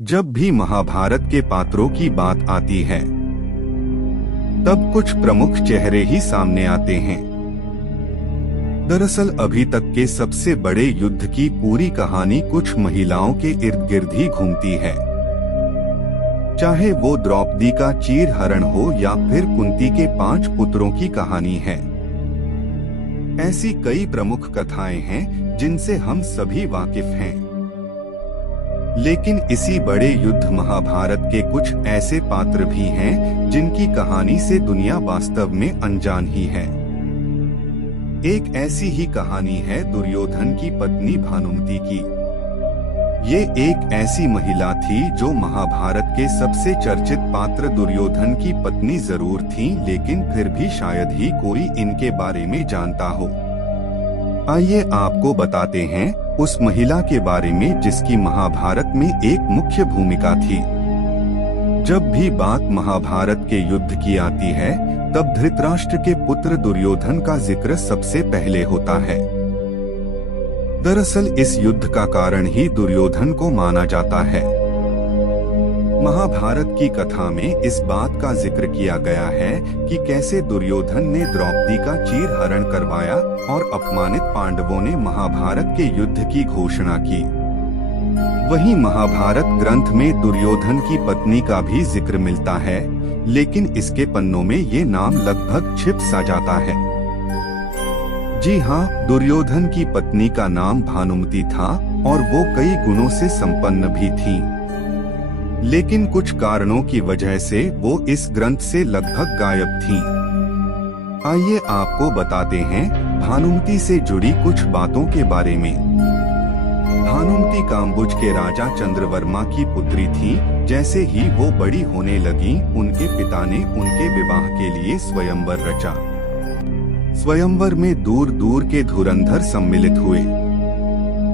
जब भी महाभारत के पात्रों की बात आती है तब कुछ प्रमुख चेहरे ही सामने आते हैं। दरअसल अभी तक के सबसे बड़े युद्ध की पूरी कहानी कुछ महिलाओं के इर्द गिर्द ही घूमती है। चाहे वो द्रौपदी का चीरहरण हो या फिर कुंती के 5 पुत्रों की कहानी है। ऐसी कई प्रमुख कथाएं हैं जिनसे हम सभी वाकिफ हैं। लेकिन इसी बड़े युद्ध महाभारत के कुछ ऐसे पात्र भी हैं जिनकी कहानी से दुनिया वास्तव में अनजान ही है। एक ऐसी ही कहानी है दुर्योधन की पत्नी भानुमति की। ये एक ऐसी महिला थी जो महाभारत के सबसे चर्चित पात्र दुर्योधन की पत्नी जरूर थी, लेकिन फिर भी शायद ही कोई इनके बारे में जानता हो। आइए आपको बताते हैं उस महिला के बारे में जिसकी महाभारत में एक मुख्य भूमिका थी। जब भी बात महाभारत के युद्ध की आती है तब धृतराष्ट्र के पुत्र दुर्योधन का जिक्र सबसे पहले होता है। दरअसल इस युद्ध का कारण ही दुर्योधन को माना जाता है। महाभारत की कथा में इस बात का जिक्र किया गया है कि कैसे दुर्योधन ने द्रौपदी का चीरहरण करवाया और अपमानित पांडवों ने महाभारत के युद्ध की घोषणा की। वहीं महाभारत ग्रंथ में दुर्योधन की पत्नी का भी जिक्र मिलता है, लेकिन इसके पन्नों में ये नाम लगभग छिप सा जाता है। जी हाँ, दुर्योधन की पत्नी का नाम भानुमति था और वो कई गुणों से संपन्न भी थी, लेकिन कुछ कारणों की वजह से वो इस ग्रंथ से लगभग गायब थीं। आइए आपको बताते हैं भानुमति से जुड़ी कुछ बातों के बारे में। भानुमति काम्बुज के राजा चंद्रवर्मा की पुत्री थी। जैसे ही वो बड़ी होने लगी, उनके पिता ने उनके विवाह के लिए स्वयंवर रचा। स्वयंवर में दूर दूर के धुरंधर सम्मिलित हुए,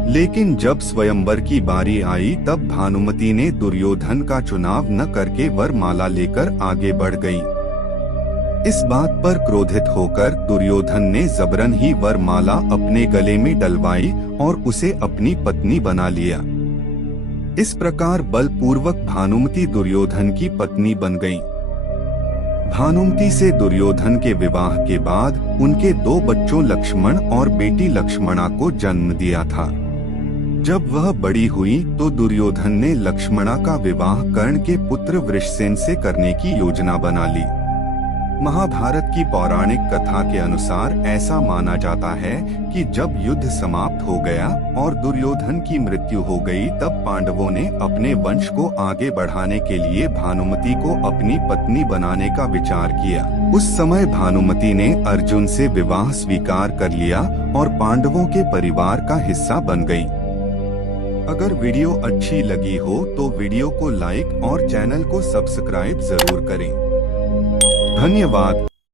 लेकिन जब स्वयंवर की बारी आई तब भानुमति ने दुर्योधन का चुनाव न करके वरमाला लेकर आगे बढ़ गई। इस बात पर क्रोधित होकर दुर्योधन ने जबरन ही वरमाला अपने गले में डलवाई और उसे अपनी पत्नी बना लिया। इस प्रकार बलपूर्वक भानुमति दुर्योधन की पत्नी बन गई। भानुमति से दुर्योधन के विवाह के बाद उनके 2 बच्चों लक्ष्मण और बेटी लक्ष्मणा को जन्म दिया था। जब वह बड़ी हुई तो दुर्योधन ने लक्ष्मणा का विवाह कर्ण के पुत्र वृषसेन से करने की योजना बना ली। महाभारत की पौराणिक कथा के अनुसार ऐसा माना जाता है कि जब युद्ध समाप्त हो गया और दुर्योधन की मृत्यु हो गई तब पांडवों ने अपने वंश को आगे बढ़ाने के लिए भानुमति को अपनी पत्नी बनाने का विचार किया। उस समय भानुमति ने अर्जुन से विवाह स्वीकार कर लिया और पांडवों के परिवार का हिस्सा बन गई। अगर वीडियो अच्छी लगी हो तो वीडियो को लाइक और चैनल को सब्सक्राइब जरूर करें। धन्यवाद।